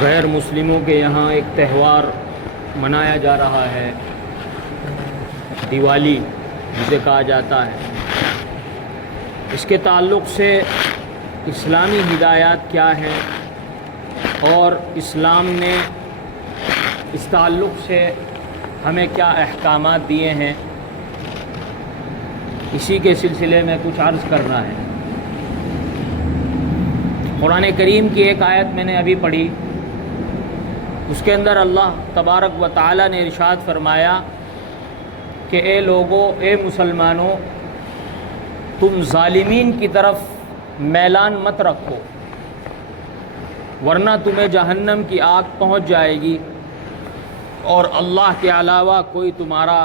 غیر مسلموں کے یہاں ایک تہوار منایا جا رہا ہے، دیوالی جسے کہا جاتا ہے۔ اس کے تعلق سے اسلامی ہدایات کیا ہیں اور اسلام نے اس تعلق سے ہمیں کیا احکامات دیے ہیں، اسی کے سلسلے میں کچھ عرض کرنا ہے۔ قرآن کریم کی ایک آیت میں نے ابھی پڑھی، اس کے اندر اللہ تبارک و تعالی نے ارشاد فرمایا کہ اے لوگو، اے مسلمانوں، تم ظالمین کی طرف میلان مت رکھو، ورنہ تمہیں جہنم کی آگ پہنچ جائے گی اور اللہ کے علاوہ کوئی تمہارا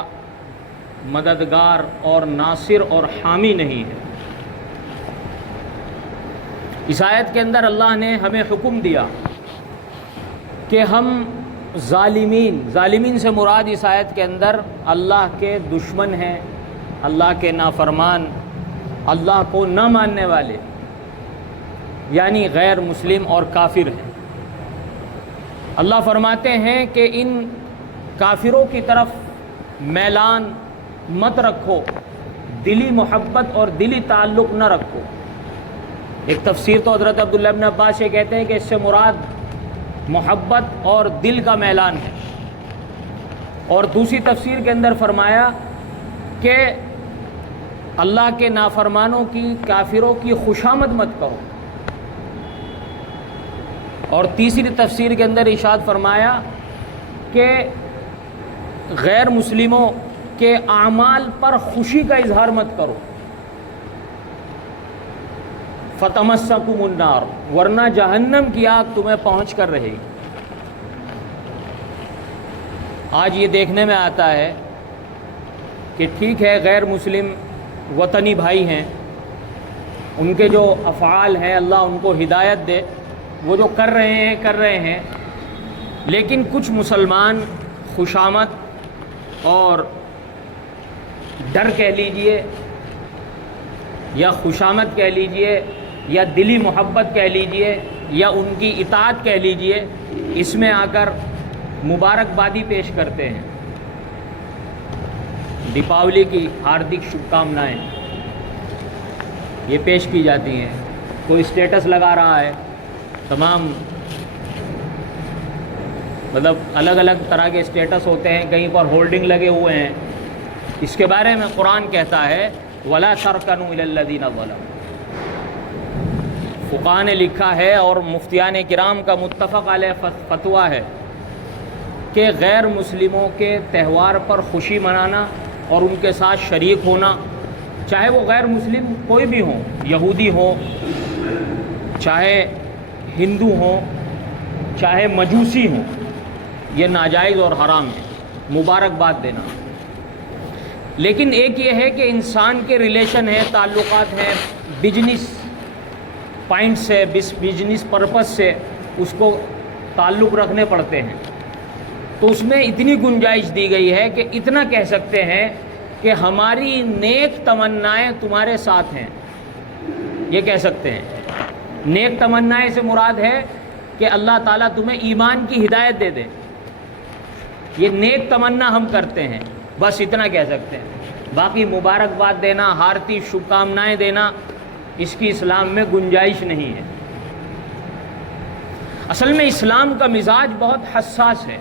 مددگار اور ناصر اور حامی نہیں ہے۔ اس آیت کے اندر اللہ نے ہمیں حکم دیا کہ ہم ظالمین سے مراد اس آیت کے اندر اللہ کے دشمن ہیں، اللہ کے نافرمان، اللہ کو نہ ماننے والے، یعنی غیر مسلم اور کافر ہیں۔ اللہ فرماتے ہیں کہ ان کافروں کی طرف میلان مت رکھو، دلی محبت اور دلی تعلق نہ رکھو۔ ایک تفسیر تو حضرت عبداللہ بن عباس یہ کہتے ہیں کہ اس سے مراد محبت اور دل کا میلان ہے، اور دوسری تفسیر کے اندر فرمایا کہ اللہ کے نافرمانوں کی، کافروں کی خوشامد مت کرو، اور تیسری تفسیر کے اندر ارشاد فرمایا کہ غیر مسلموں کے اعمال پر خوشی کا اظہار مت کرو، فتمسکم النار، ورنہ جہنم کی آگ تمہیں پہنچ کر رہے گی۔ آج یہ دیکھنے میں آتا ہے کہ ٹھیک ہے، غیر مسلم وطنی بھائی ہیں، ان کے جو افعال ہیں اللہ ان کو ہدایت دے، وہ جو کر رہے ہیں، لیکن کچھ مسلمان خوشامد اور ڈر کہہ لیجئے یا خوشامد کہہ لیجئے یا دلی محبت کہہ لیجئے یا ان کی اطاعت کہہ لیجئے، اس میں آ کر مبارکبادی پیش کرتے ہیں، دیپاولی کی ہاردک شبھ کامنائیں یہ پیش کی جاتی ہیں۔ کوئی اسٹیٹس لگا رہا ہے، تمام مطلب الگ الگ طرح کے اسٹیٹس ہوتے ہیں، کہیں پر ہولڈنگ لگے ہوئے ہیں۔ اس کے بارے میں قرآن کہتا ہے وَلَا تَرْكَنُوا إِلَى الَّذِينَ ظَلَمُوا۔ فقہاء نے لکھا ہے اور مفتیان کرام کا متفق علیہ فتویٰ ہے کہ غیر مسلموں کے تہوار پر خوشی منانا اور ان کے ساتھ شریک ہونا، چاہے وہ غیر مسلم کوئی بھی ہوں، یہودی ہوں، چاہے ہندو ہوں، چاہے مجوسی ہوں، یہ ناجائز اور حرام ہے، مبارکباد دینا۔ لیکن ایک یہ ہے کہ انسان کے ریلیشن ہے، تعلقات ہیں، بزنس پوائنٹ سے، بزنس پرپس سے اس کو تعلق رکھنے پڑتے ہیں، تو اس میں اتنی گنجائش دی گئی ہے کہ اتنا کہہ سکتے ہیں کہ ہماری نیک تمنائیں تمہارے ساتھ ہیں، یہ کہہ سکتے ہیں۔ نیک تمنائیں سے مراد ہے کہ اللہ تعالیٰ تمہیں ایمان کی ہدایت دے دے، یہ نیک تمنا ہم کرتے ہیں، بس اتنا کہہ سکتے ہیں۔ باقی مبارکباد دینا، ہارتی شبھ کامنائیں دینا، اس کی اسلام میں گنجائش نہیں ہے۔ اصل میں اسلام کا مزاج بہت حساس ہے۔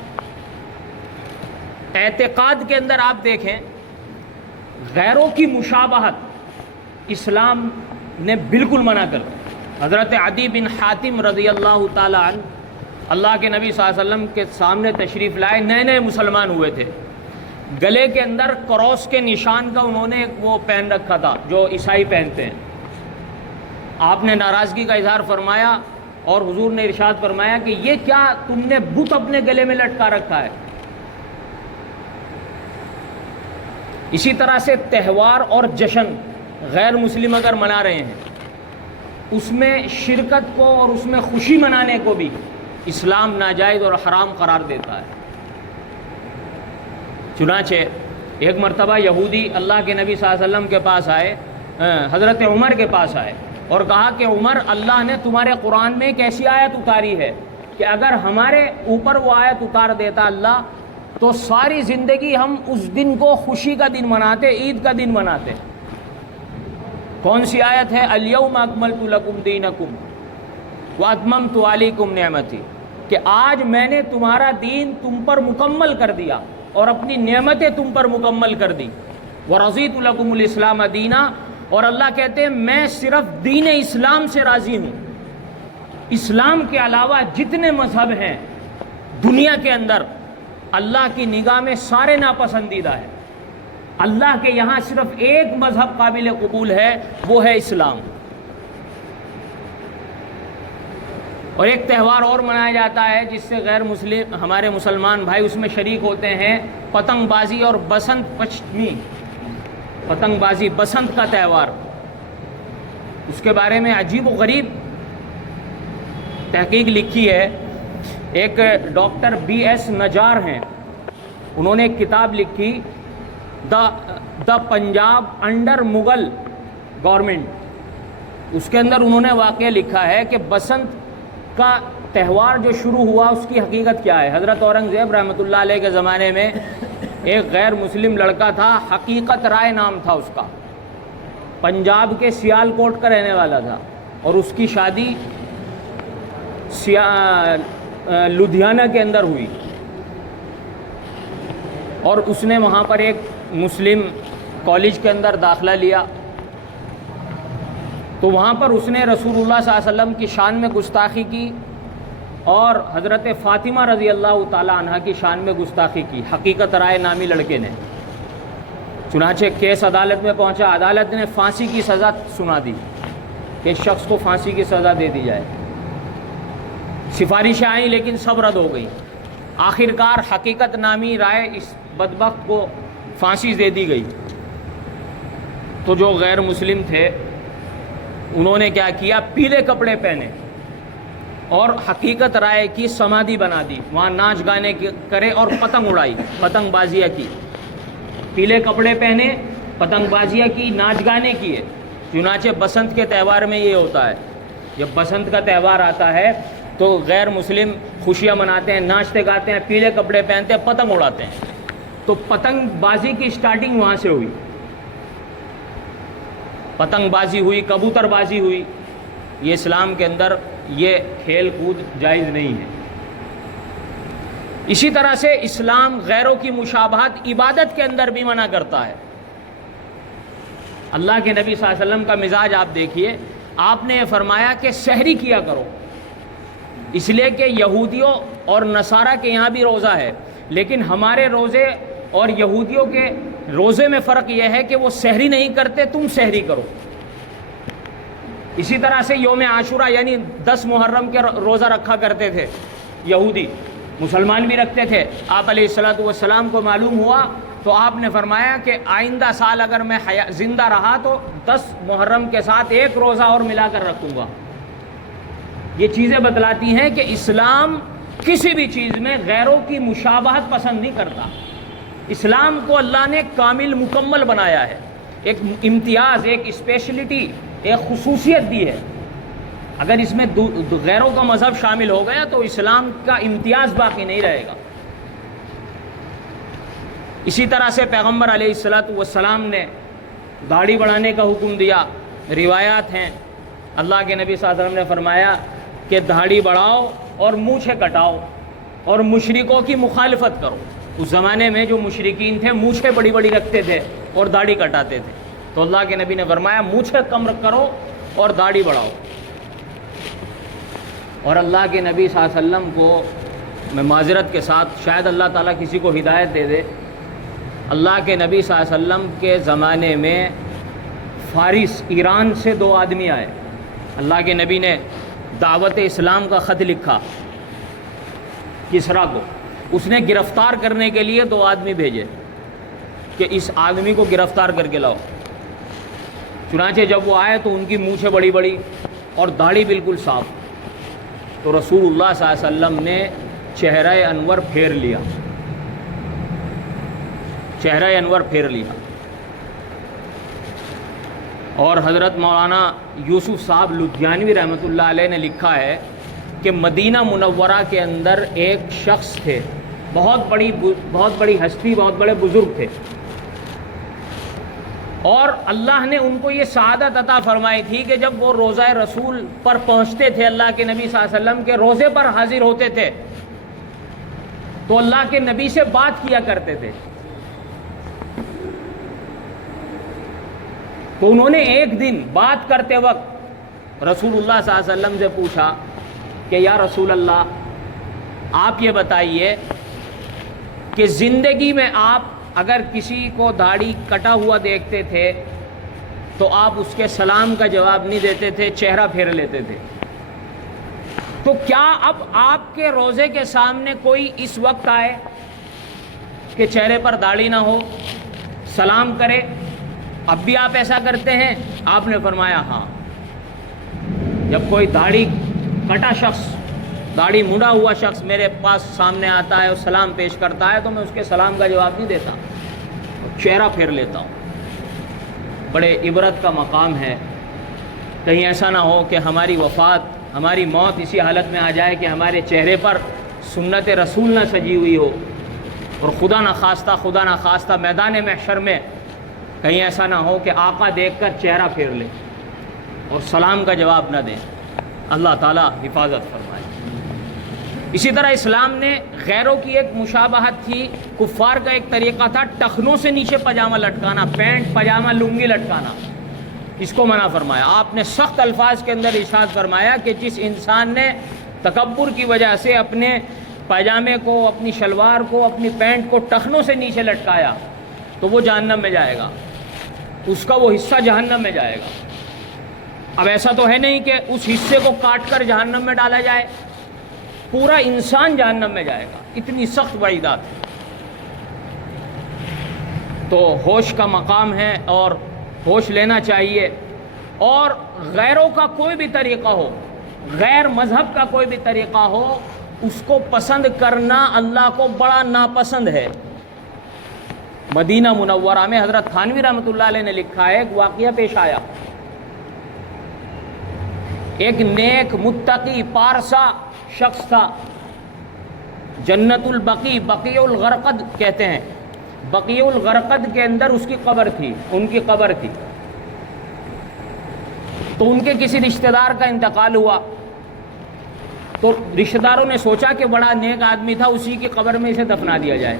اعتقاد کے اندر آپ دیکھیں، غیروں کی مشابہت اسلام نے بالکل منع کر دی۔ حضرت عدی بن حاتم رضی اللہ تعالی عنہ اللہ کے نبی صلی اللہ علیہ وسلم کے سامنے تشریف لائے، نئے مسلمان ہوئے تھے، گلے کے اندر کراس کے نشان کا انہوں نے وہ پہن رکھا تھا جو عیسائی پہنتے ہیں۔ آپ نے ناراضگی کا اظہار فرمایا اور حضور نے ارشاد فرمایا کہ یہ کیا تم نے بت اپنے گلے میں لٹکا رکھا ہے۔ اسی طرح سے تہوار اور جشن غیر مسلم اگر منا رہے ہیں، اس میں شرکت کو اور اس میں خوشی منانے کو بھی اسلام ناجائز اور حرام قرار دیتا ہے۔ چنانچہ ایک مرتبہ یہودی اللہ کے نبی صلی اللہ علیہ وسلم کے پاس آئے، حضرت عمر کے پاس آئے اور کہا کہ عمر، اللہ نے تمہارے قرآن میں ایک ایسی آیت اتاری ہے کہ اگر ہمارے اوپر وہ آیت اتار دیتا اللہ تو ساری زندگی ہم اس دن کو خوشی کا دن مناتے، عید کا دن مناتے۔ کون سی آیت ہے؟ الیوم اکملت لکم دینکم واتممت علیکم نعمتی، کہ آج میں نے تمہارا دین تم پر مکمل کر دیا اور اپنی نعمتیں تم پر مکمل کر دی۔ ورضیت لکم الاسلام دینا، اور اللہ کہتے ہیں میں صرف دین اسلام سے راضی ہوں۔ اسلام کے علاوہ جتنے مذہب ہیں دنیا کے اندر اللہ کی نگاہ میں سارے ناپسندیدہ ہیں۔ اللہ کے یہاں صرف ایک مذہب قابل قبول ہے، وہ ہے اسلام۔ اور ایک تہوار اور منایا جاتا ہے جس سے غیر مسلم ہمارے مسلمان بھائی اس میں شریک ہوتے ہیں، پتنگ بازی اور بسنت پنچمی، پتنگ بازی بسنت کا تہوار۔ اس کے بارے میں عجیب و غریب تحقیق لکھی ہے، ایک ڈاکٹر بی ایس نجار ہیں، انہوں نے ایک کتاب لکھی دا پنجاب انڈر مغل گورنمنٹ۔ اس کے اندر انہوں نے واقعہ لکھا ہے کہ بسنت کا تہوار جو شروع ہوا اس کی حقیقت کیا ہے۔ حضرت اورنگزیب رحمۃ اللہ علیہ کے زمانے میں ایک غیر مسلم لڑکا تھا، حقیقت رائے نام تھا اس کا، پنجاب کے سیال کوٹ کا رہنے والا تھا، اور اس کی شادی لدھیانہ کے اندر ہوئی، اور اس نے وہاں پر ایک مسلم کالج کے اندر داخلہ لیا، تو وہاں پر اس نے رسول اللہ صلی اللہ علیہ وسلم کی شان میں گستاخی کی اور حضرت فاطمہ رضی اللہ تعالی عنہ کی شان میں گستاخی کی، حقیقت رائے نامی لڑکے نے۔ چنانچہ کیس عدالت میں پہنچا، عدالت نے پھانسی کی سزا سنا دی کہ اس شخص کو پھانسی کی سزا دے دی جائے۔ سفارشیں آئیں لیکن سب رد ہو گئی۔ آخرکار حقیقت نامی رائے اس بدبخت کو پھانسی دے دی گئی۔ تو جو غیر مسلم تھے انہوں نے کیا کیا، پیلے کپڑے پہنے اور حقیقت رائے کی سمادھی بنا دی، وہاں ناچ گانے کرے اور پتنگ اڑائی، پتنگ بازیاں کی، پیلے کپڑے پہنے، پتنگ بازیاں کی، ناچ گانے کیے۔ چنانچہ بسنت کے تہوار میں یہ ہوتا ہے، جب بسنت کا تہوار آتا ہے تو غیر مسلم خوشیاں مناتے ہیں، ناچتے گاتے ہیں، پیلے کپڑے پہنتے ہیں، پتنگ اڑاتے ہیں۔ تو پتنگ بازی کی سٹارٹنگ وہاں سے ہوئی، پتنگ بازی ہوئی، کبوتر بازی ہوئی۔ یہ اسلام کے اندر یہ کھیل کود جائز نہیں ہے۔ اسی طرح سے اسلام غیروں کی مشابہت عبادت کے اندر بھی منع کرتا ہے۔ اللہ کے نبی صلی اللہ علیہ وسلم کا مزاج آپ دیکھیے، آپ نے یہ فرمایا کہ سحری کیا کرو، اس لیے کہ یہودیوں اور نصارہ کے یہاں بھی روزہ ہے، لیکن ہمارے روزے اور یہودیوں کے روزے میں فرق یہ ہے کہ وہ سحری نہیں کرتے، تم سحری کرو۔ اسی طرح سے یوم عاشورہ یعنی 10 محرم کے روزہ رکھا کرتے تھے یہودی، مسلمان بھی رکھتے تھے۔ آپ علیہ الصلوۃ والسلام کو معلوم ہوا تو آپ نے فرمایا کہ آئندہ سال اگر میں زندہ رہا تو 10 محرم کے ساتھ ایک روزہ اور ملا کر رکھوں گا۔ یہ چیزیں بتلاتی ہیں کہ اسلام کسی بھی چیز میں غیروں کی مشابہت پسند نہیں کرتا۔ اسلام کو اللہ نے کامل مکمل بنایا ہے، ایک امتیاز، ایک اسپیشلٹی، ایک خصوصیت دی ہے۔ اگر اس میں غیروں کا مذہب شامل ہو گیا تو اسلام کا امتیاز باقی نہیں رہے گا۔ اسی طرح سے پیغمبر علیہ الصلوۃ والسلام نے داڑھی بڑھانے کا حکم دیا۔ روایات ہیں اللہ کے نبی صلی اللہ علیہ وسلم نے فرمایا کہ داڑھی بڑھاؤ اور مونچھیں کٹاؤ اور مشرکوں کی مخالفت کرو۔ اس زمانے میں جو مشرکین تھے مونچھیں بڑی بڑی رکھتے تھے اور داڑھی کٹاتے تھے، تو اللہ کے نبی نے فرمایا مونچھیں کم کرو اور داڑھی بڑھاؤ۔ اور اللہ کے نبی صلی اللہ علیہ وسلم کو میں معذرت کے ساتھ، شاید اللہ تعالیٰ کسی کو ہدایت دے دے، اللہ کے نبی صلی اللہ علیہ وسلم کے زمانے میں فارس ایران سے 2 آدمی آئے۔ اللہ کے نبی نے دعوت اسلام کا خط لکھا کسریٰ کو، اس نے گرفتار کرنے کے لیے 2 آدمی بھیجے کہ اس آدمی کو گرفتار کر کے لاؤ۔ چنانچہ جب وہ آئے تو ان کی مونچھیں بڑی بڑی اور داڑھی بالکل صاف، تو رسول اللہ صلی اللہ علیہ وسلم نے چہرہ انور پھیر لیا، چہرہ انور پھیر لیا۔ اور حضرت مولانا یوسف صاحب لدھیانوی رحمۃ اللہ علیہ نے لکھا ہے کہ کہ مدینہ منورہ کے اندر ایک شخص تھے، بہت بڑی ہستی، بہت بڑے بزرگ تھے، اور اللہ نے ان کو یہ سعادت عطا فرمائی تھی کہ جب وہ روضہ رسول پر پہنچتے تھے، اللہ کے نبی صلی اللہ علیہ وسلم کے روضے پر حاضر ہوتے تھے، تو اللہ کے نبی سے بات کیا کرتے تھے۔ تو انہوں نے ایک دن بات کرتے وقت رسول اللہ صلی اللہ علیہ وسلم سے پوچھا کہ یا رسول اللہ، آپ یہ بتائیے کہ زندگی میں آپ اگر کسی کو داڑھی کٹا ہوا دیکھتے تھے تو آپ اس کے سلام کا جواب نہیں دیتے تھے، چہرہ پھیر لیتے تھے، تو کیا اب آپ کے روضے کے سامنے کوئی اس وقت آئے کہ چہرے پر داڑھی نہ ہو، سلام کرے، اب بھی آپ ایسا کرتے ہیں؟ آپ نے فرمایا ہاں، جب کوئی داڑھی کٹا شخص، داڑھی مڑا ہوا شخص میرے پاس سامنے آتا ہے اور سلام پیش کرتا ہے تو میں اس کے سلام کا جواب نہیں دیتا، چہرہ پھیر لیتا ہوں۔ بڑے عبرت کا مقام ہے، کہیں ایسا نہ ہو کہ ہماری وفات، ہماری موت اسی حالت میں آ جائے کہ ہمارے چہرے پر سنت رسول نہ سجی ہوئی ہو، اور خدا نہ خواستہ میدان محشر میں کہیں ایسا نہ ہو کہ آقا دیکھ کر چہرہ پھیر لے اور سلام کا جواب نہ دیں۔ اللہ تعالیٰ حفاظت فرمائے۔ اسی طرح اسلام نے غیروں کی ایک مشابہت تھی، کفار کا ایک طریقہ تھا ٹخنوں سے نیچے پاجامہ لٹکانا، پینٹ پاجامہ لنگی لٹکانا، اس کو منع فرمایا۔ آپ نے سخت الفاظ کے اندر ارشاد فرمایا کہ جس انسان نے تکبر کی وجہ سے اپنے پاجامے کو، اپنی شلوار کو، اپنی پینٹ کو ٹخنوں سے نیچے لٹکایا تو وہ جہنم میں جائے گا، اس کا وہ حصہ جہنم میں جائے گا۔ اب ایسا تو ہے نہیں کہ اس حصے کو کاٹ کر جہنم میں ڈالا جائے، پورا انسان جہنم میں جائے گا، اتنی سخت وعیدات ہے۔ تو ہوش کا مقام ہے اور ہوش لینا چاہیے، اور غیروں کا کوئی بھی طریقہ ہو، غیر مذہب کا کوئی بھی طریقہ ہو، اس کو پسند کرنا اللہ کو بڑا ناپسند ہے۔ مدینہ منورہ میں حضرت تھانوی رحمۃ اللہ علیہ نے لکھا ہے، ایک واقعہ پیش آیا، ایک نیک متقی پارسا شخص تھا، جنت البقیع، بقیع الغرقد کہتے ہیں، بقیع الغرقد کے اندر اس کی قبر تھی، ان کی قبر تھی۔ تو ان کے کسی رشتہ دار کا انتقال ہوا، تو رشتہ داروں نے سوچا کہ بڑا نیک آدمی تھا، اسی کی قبر میں اسے دفنا دیا جائے۔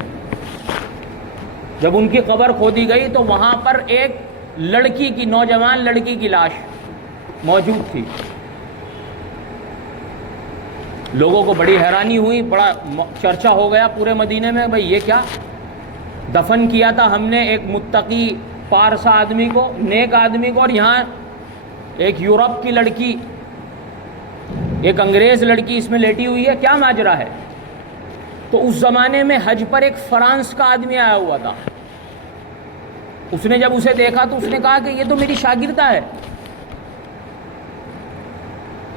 جب ان کی قبر کھودی گئی تو وہاں پر ایک لڑکی کی، نوجوان لڑکی کی لاش موجود تھی۔ لوگوں کو بڑی حیرانی ہوئی، بڑا چرچا ہو گیا پورے مدینے میں، بھئی یہ کیا؟ دفن کیا تھا ہم نے ایک متقی پارسا آدمی کو، نیک آدمی کو، اور یہاں ایک یورپ کی لڑکی، ایک انگریز لڑکی اس میں لیٹی ہوئی ہے، کیا ماجرا ہے؟ تو اس زمانے میں حج پر ایک فرانس کا آدمی آیا ہوا تھا، اس نے جب اسے دیکھا تو اس نے کہا کہ یہ تو میری شاگردہ ہے،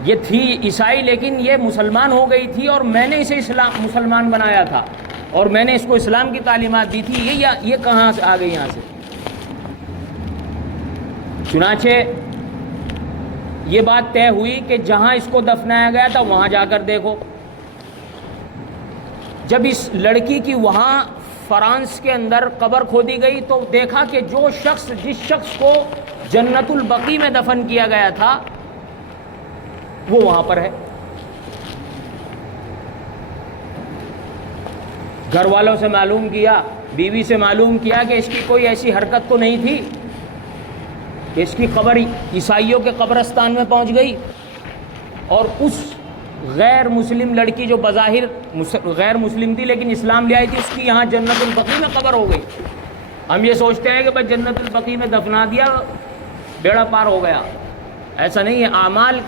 یہ تھی عیسائی لیکن یہ مسلمان ہو گئی تھی، اور میں نے اسے مسلمان بنایا تھا، اور میں نے اس کو اسلام کی تعلیمات دی تھی، یہ کہاں سے آ گئی یہاں سے؟ چنانچہ یہ بات طے ہوئی کہ جہاں اس کو دفنایا گیا تھا وہاں جا کر دیکھو۔ جب اس لڑکی کی وہاں فرانس کے اندر قبر کھودی گئی تو دیکھا کہ جس شخص کو جنت البقیع میں دفن کیا گیا تھا وہ وہاں پر ہے۔ گھر والوں سے معلوم کیا، بیوی سے معلوم کیا کہ اس کی کوئی ایسی حرکت تو نہیں تھی کہ اس کی قبر عیسائیوں کے قبرستان میں پہنچ گئی، اور اس غیر مسلم لڑکی جو بظاہر غیر مسلم تھی لیکن اسلام لے آئی تھی، اس کی یہاں جنت البقیع میں قبر ہو گئی۔ ہم یہ سوچتے ہیں کہ بھائی جنت البقیع میں دفنا دیا، بیڑا پار ہو گیا، ایسا نہیں ہے، اعمال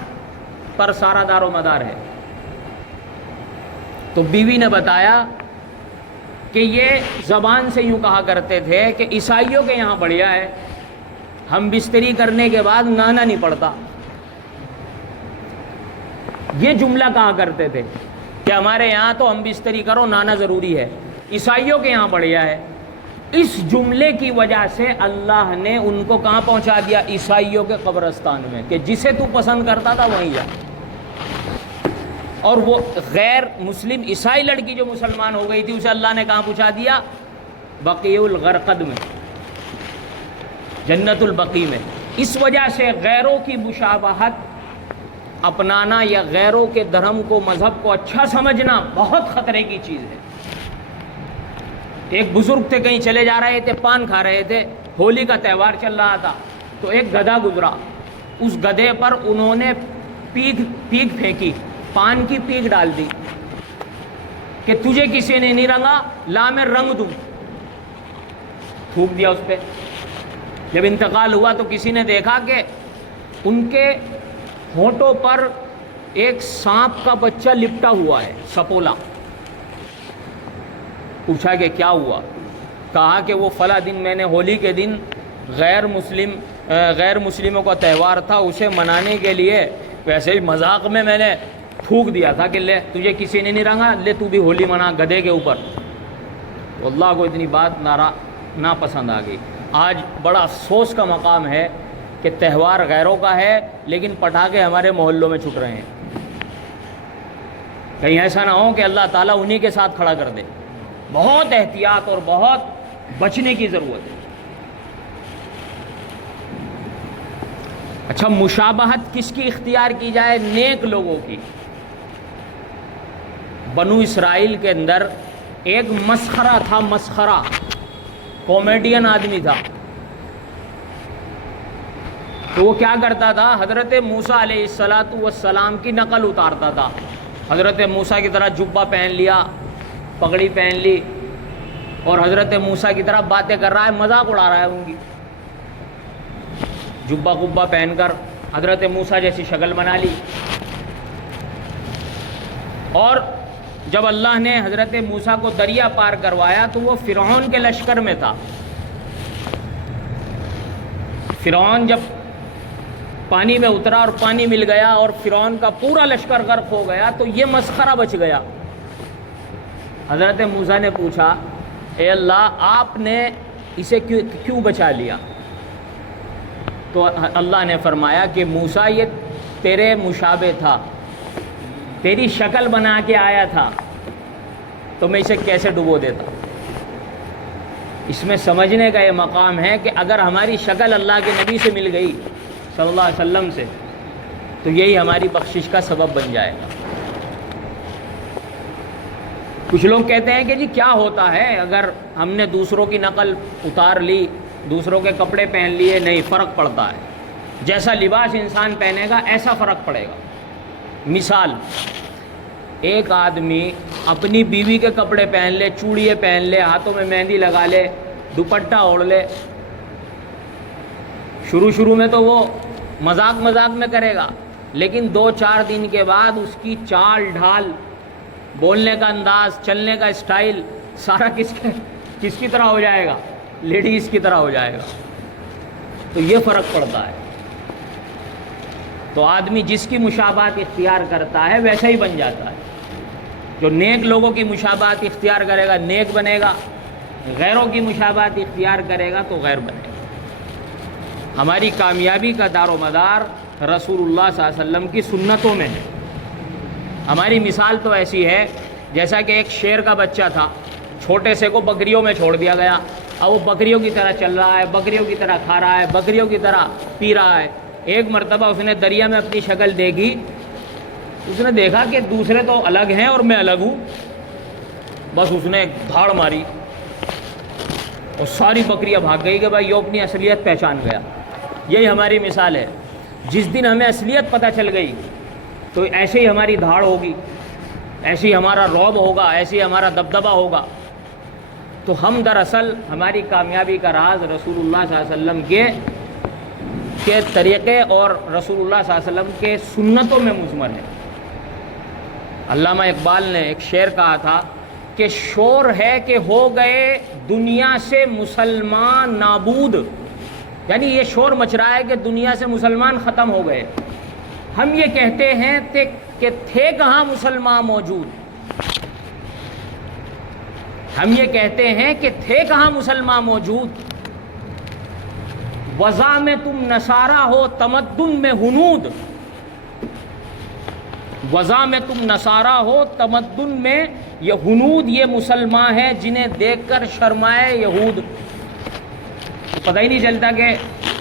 پر سارا دار و مدار ہے۔ تو بیوی نے بتایا کہ یہ زبان سے یوں کہا کرتے تھے کہ عیسائیوں کے یہاں بڑھیا ہے، ہم بستری کرنے کے بعد نانا نہیں پڑتا، یہ جملہ کہا کرتے تھے کہ ہمارے یہاں تو ہم بستری کرو، نانا ضروری ہے، عیسائیوں کے یہاں بڑھیا ہے۔ اس جملے کی وجہ سے اللہ نے ان کو کہاں پہنچا دیا؟ عیسائیوں کے قبرستان میں، کہ جسے تو پسند کرتا تھا وہیں جا۔ اور وہ غیر مسلم عیسائی لڑکی جو مسلمان ہو گئی تھی اسے اللہ نے کہاں پہنچا دیا؟ بقیع الغرقد میں، جنت البقیع میں۔ اس وجہ سے غیروں کی مشابہت اپنانا یا غیروں کے دھرم کو، مذہب کو اچھا سمجھنا بہت خطرے کی چیز ہے۔ ایک بزرگ تھے، کہیں چلے جا رہے تھے، پان کھا رہے تھے، ہولی کا تہوار چل رہا تھا، تو ایک گدھا گزرا، اس گدھے پر انہوں نے پیک پھینکی، پان کی پیک ڈال دی کہ تجھے کسی نے نہیں رنگا، لا میں رنگ دوں، تھوک دیا اس پہ۔ جب انتقال ہوا تو کسی نے دیکھا کہ ان کے ہونٹوں پر ایک سانپ کا بچہ لپٹا ہوا ہے، سپولا۔ پوچھا کہ کیا ہوا؟ کہا کہ وہ فلاں دن میں نے ہولی کے دن غیر مسلموں کا تہوار تھا، اسے منانے کے لیے ویسے ہی مذاق میں نے تھوک دیا تھا کہ لے تجھے کسی نے نہیں رنگا، لے تو بھی ہولی منا گدھے کے اوپر۔ تو اللہ کو اتنی بات ناپسند آ گئی۔ آج بڑا افسوس کا مقام ہے کہ تہوار غیروں کا ہے لیکن پٹاخے ہمارے محلوں میں چھٹ رہے ہیں۔ کہیں ایسا نہ ہو کہ اللہ تعالیٰ انہی کے ساتھ کھڑا کر دے۔ بہت احتیاط اور بہت بچنے کی ضرورت ہے۔ اچھا، مشابہت کس کی اختیار کی جائے؟ نیک لوگوں کی۔ بنو اسرائیل کے اندر ایک مسخرہ تھا، مسخرہ، کامیڈین آدمی تھا۔ تو وہ کیا کرتا تھا؟ حضرت موسیٰ علیہ السلام کی نقل اتارتا تھا۔ حضرت موسیٰ کی طرح جبہ پہن لیا، پگڑی پہن لی، اور حضرت موسیٰ کی طرح باتیں کر رہا ہے، مذاق اڑا رہا ہے ان کی۔ جبہ قبہ پہن کر حضرت موسیٰ جیسی شکل بنا لی۔ اور جب اللہ نے حضرت موسیٰ کو دریا پار کروایا تو وہ فرعون کے لشکر میں تھا۔ فرعون جب پانی میں اترا اور پانی مل گیا اور فرعون کا پورا لشکر غرق ہو گیا تو یہ مسخرہ بچ گیا۔ حضرت موسیٰ نے پوچھا، اے اللہ، آپ نے اسے کیوں بچا لیا؟ تو اللہ نے فرمایا کہ موسیٰ یہ تیرے مشابہ تھا، تیری شکل بنا کے آیا تھا، تو میں اسے کیسے ڈبو دیتا۔ اس میں سمجھنے کا یہ مقام ہے کہ اگر ہماری شکل اللہ کے نبی سے مل گئی صلی اللہ علیہ وسلم سے تو یہی ہماری بخشش کا سبب بن جائے گا۔ کچھ لوگ کہتے ہیں کہ جی کیا ہوتا ہے اگر ہم نے دوسروں کی نقل اتار لی، دوسروں کے کپڑے پہن لیے؟ نہیں، فرق پڑتا ہے۔ جیسا لباس انسان پہنے گا ایسا فرق پڑے گا۔ مثال، ایک آدمی اپنی بیوی کے کپڑے پہن لے، چوڑیے پہن لے، ہاتھوں میں مہندی لگا لے، دوپٹہ اوڑھ لے، شروع میں تو وہ مذاق میں کرے گا، لیکن 2-4 دن کے بعد اس کی چال ڈھال، بولنے کا انداز، چلنے کا اسٹائل سارا کس کی طرح ہو جائے گا؟ لیڈیز کی طرح ہو جائے گا۔ تو یہ فرق پڑتا ہے۔ تو آدمی جس کی مشابہت اختیار کرتا ہے ویسا ہی بن جاتا ہے۔ جو نیک لوگوں کی مشابہت اختیار کرے گا نیک بنے گا، غیروں کی مشابہت اختیار کرے گا تو غیر بنے گا۔ ہماری کامیابی کا دار و مدار رسول اللہ صلی اللہ علیہ وسلم کی سنتوں میں ہے۔ ہماری مثال تو ایسی ہے جیسا کہ ایک شیر کا بچہ تھا، چھوٹے سے کو بکریوں میں چھوڑ دیا گیا، اب وہ بکریوں کی طرح چل رہا ہے، بکریوں کی طرح کھا رہا ہے، بکریوں کی طرح پی رہا ہے۔ ایک مرتبہ اس نے دریا میں اپنی شکل دیکھی، اس نے دیکھا کہ دوسرے تو الگ ہیں اور میں الگ ہوں، بس اس نے ایک دھاڑ ماری اور ساری بکریاں بھاگ گئی کہ بھائی یہ اپنی اصلیت پہچان گیا۔ یہی ہماری مثال ہے، جس دن ہمیں اصلیت پتہ چل گئی تو ایسے ہی ہماری دھاڑ ہوگی، ایسے ہی ہمارا رعب ہوگا، ایسے ہی ہمارا دبدبہ ہوگا۔ تو ہم دراصل ہماری کامیابی کا راز رسول اللہ صلی اللہ علیہ وسلم کے طریقے اور رسول اللہ صلی اللہ علیہ وسلم کے سنتوں میں مضمر ہے۔ علامہ اقبال نے ایک شعر کہا تھا کہ شور ہے کہ ہو گئے دنیا سے مسلمان نابود، یعنی یہ شور مچ رہا ہے کہ دنیا سے مسلمان ختم ہو گئے۔ ہم یہ کہتے ہیں کہ تھے کہاں مسلمان موجود، ہم یہ کہتے ہیں کہ تھے کہاں مسلمان موجود، وضع میں تم نصارہ ہو تمدن میں ہنود، وضع میں تم نصارہ ہو، تمدن میں یہ ہنود یہ مسلمان ہیں جنہیں دیکھ کر شرمائے یہود. پتہ ہی نہیں چلتا کہ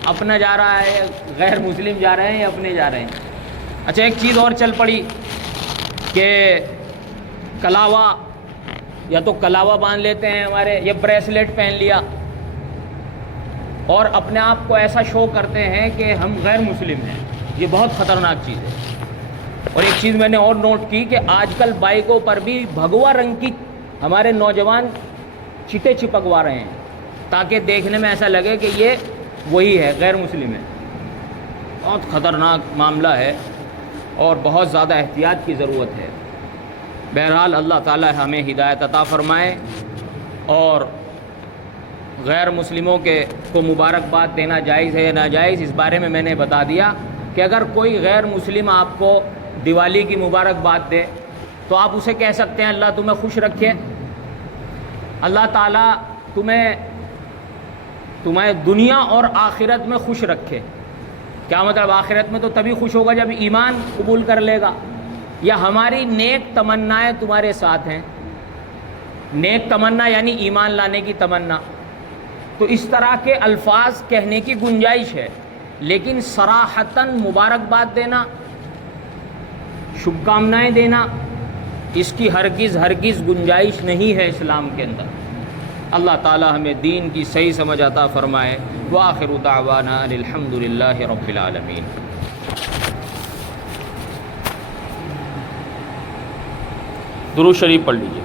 اپنا جا رہا ہے، غیر مسلم جا رہے ہیں یا اپنے جا رہے ہیں. اچھا ایک چیز اور چل پڑی کہ کلاوا، یا تو کلاوا باندھ لیتے ہیں ہمارے، یا بریسلیٹ پہن لیا اور اپنے آپ کو ایسا شو کرتے ہیں کہ ہم غیر مسلم ہیں. یہ بہت خطرناک چیز ہے. اور ایک چیز میں نے اور نوٹ کی کہ آج کل بائکوں پر بھی بھگوا رنگ کی ہمارے نوجوان چٹے چپکوا رہے ہیں تاکہ دیکھنے میں ایسا لگے کہ یہ وہی ہے، غیر مسلم ہے. بہت خطرناک معاملہ ہے اور بہت زیادہ احتیاط کی ضرورت ہے. بہرحال اللہ تعالی ہمیں ہدایت عطا فرمائے. اور غیر مسلموں کو مبارکباد دینا جائز ہے یا ناجائز، اس بارے میں نے بتا دیا کہ اگر کوئی غیر مسلم آپ کو دیوالی کی مبارکباد دے تو آپ اسے کہہ سکتے ہیں اللہ تمہیں خوش رکھے، اللہ تعالیٰ تمہیں دنیا اور آخرت میں خوش رکھے. کیا مطلب؟ آخرت میں تو تبھی خوش ہوگا جب ایمان قبول کر لے گا. یا ہماری نیک تمنائیں تمہارے ساتھ ہیں. نیک تمنا یعنی ایمان لانے کی تمنا. تو اس طرح کے الفاظ کہنے کی گنجائش ہے، لیکن صراحتاً مبارکباد دینا، شبھ کامنائیں دینا، اس کی ہرگز گنجائش نہیں ہے اسلام کے اندر. اللہ تعالی ہمیں دین کی صحیح سمجھ عطا فرمائے. وآخر دعوانا ان الحمد للہ رب العالمین. درود شریف پڑھ لیجیے.